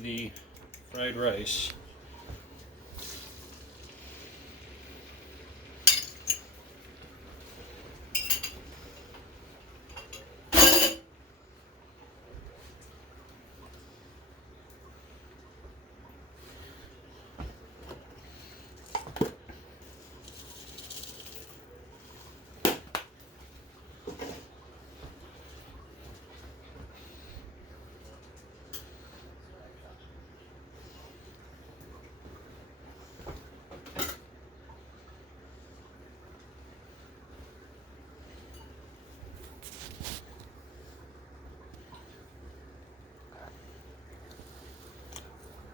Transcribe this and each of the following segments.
The fried rice.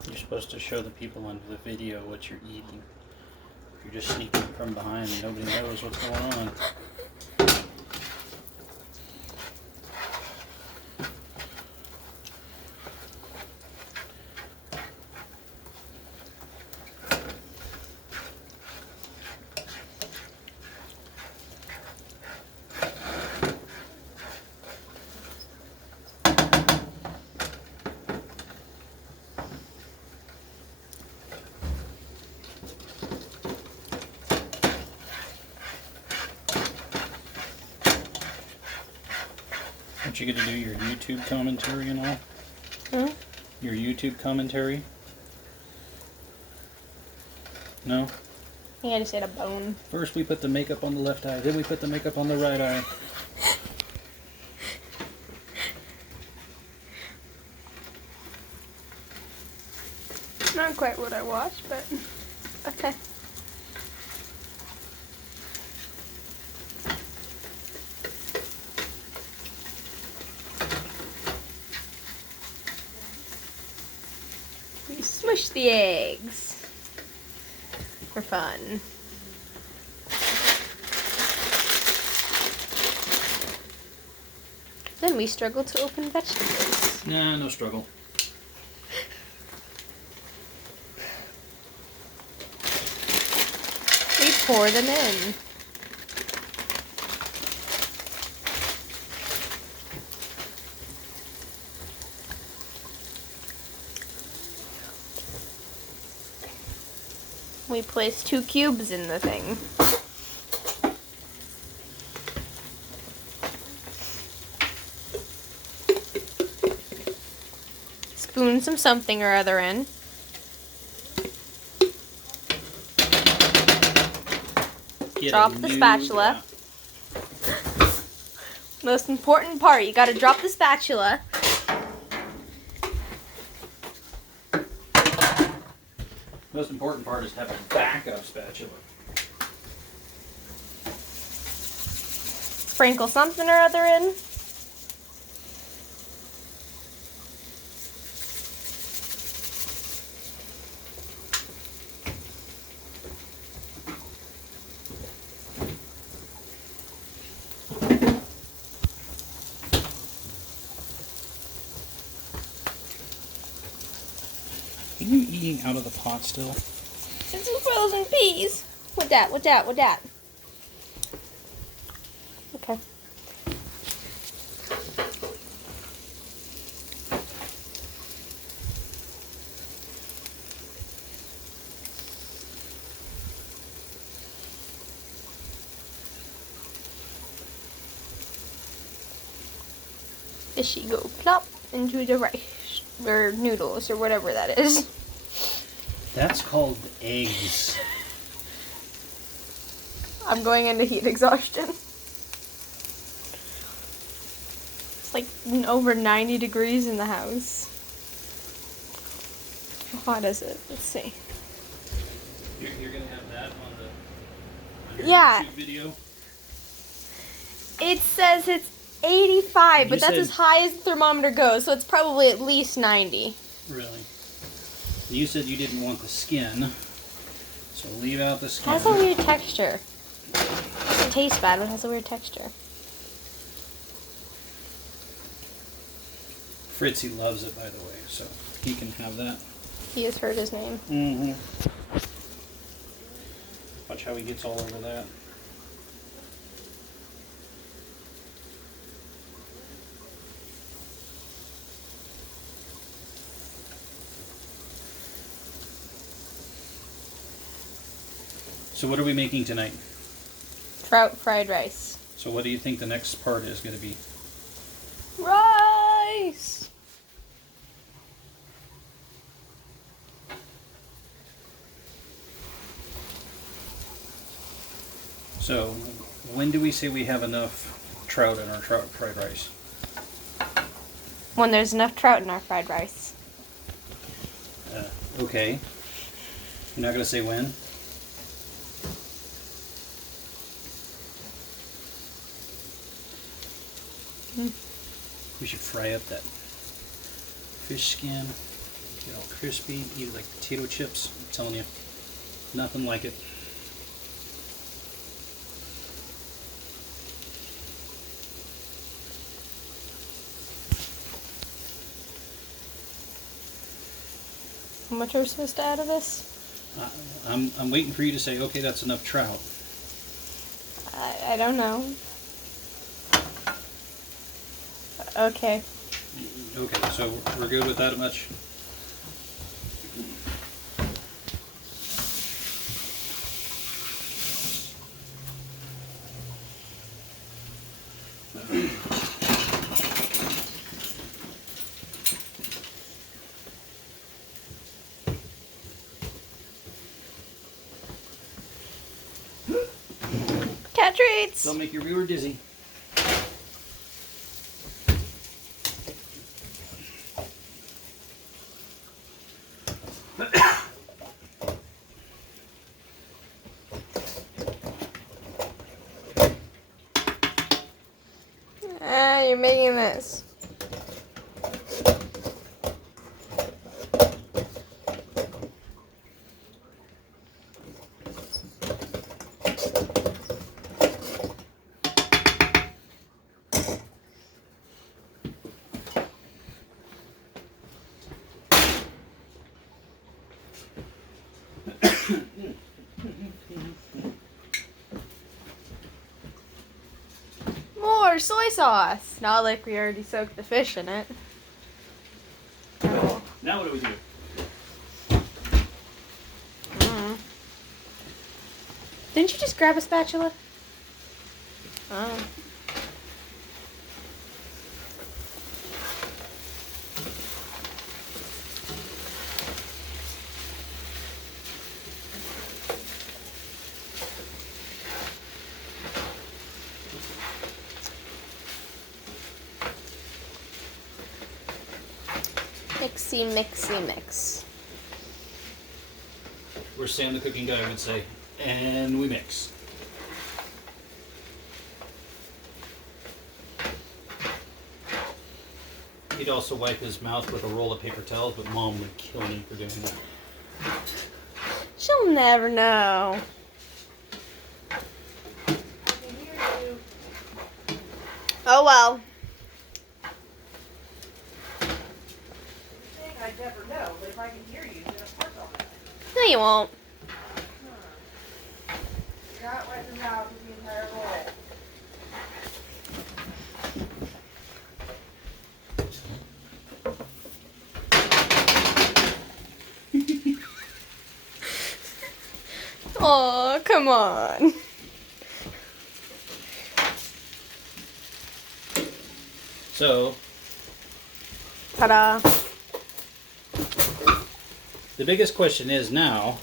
You're supposed to show the people under the video what you're eating. If you're just sneaking from behind and nobody knows what's going on. Aren't you going to do your YouTube commentary and all? Hmm? Your YouTube commentary? No? I think I just ate a bone. First we put the makeup on the left eye, then we put the makeup on the right eye. Not quite what I watched, but okay. We smush the eggs for fun. Then we struggle to open vegetables. Nah, no struggle. We pour them in. We place 2 cubes in the thing. Spoon some something or other in. Drop the spatula. Yeah. Most important part, you gotta drop the spatula. Most important part is to have a backup spatula. Sprinkle something or other in. Are you eating out of the pot still? And some frozen peas. What that? What that? What that? Okay. Fishy go plop into the rice or noodles or whatever that is. That's called eggs. I'm going into heat exhaustion. It's like over 90 degrees in the house. How hot is it? Let's see. You're gonna have that on your Yeah. YouTube video? It says it's 85, You but that's said- as high as the thermometer goes, so it's probably at least 90. Really? You said you didn't want the skin, so leave out the It skin. has a weird texture. It tastes bad, but it has a weird texture. Fritzy loves it, by the way, so he can have that. He has heard his name. Mm-hmm. Watch how he gets all over that. So what are we making tonight? Trout fried rice. So what do you think the next part is going to be? Rice! So when do we say we have enough trout in our trout fried rice? When there's enough trout in our fried rice. Okay. You're not going to say when? We should fry up that fish skin, get all crispy, eat it like potato chips. I'm telling you, nothing like it. How much are we supposed to add of this? I'm waiting for you to say, okay, that's enough trout. I don't know. Okay. Okay, so we're good with that much? Cat treats! Don't make your viewer dizzy. You're making this. More soy sauce. Not like we already soaked the fish in it. Oh. Now what do we do? Didn't you just grab a spatula? Oh. Mixy, mixy, mix. Where Sam the cooking guy would say, and we mix. He'd also wipe his mouth with a roll of paper towels, but Mom would kill me for doing that. She'll never know. Oh well. I'd never know, but if I can hear you, then of course I'll know. No, you won't. You're not wiping your mouth with the entire bowl. Oh, come on. So, Ta-da. the biggest question is now,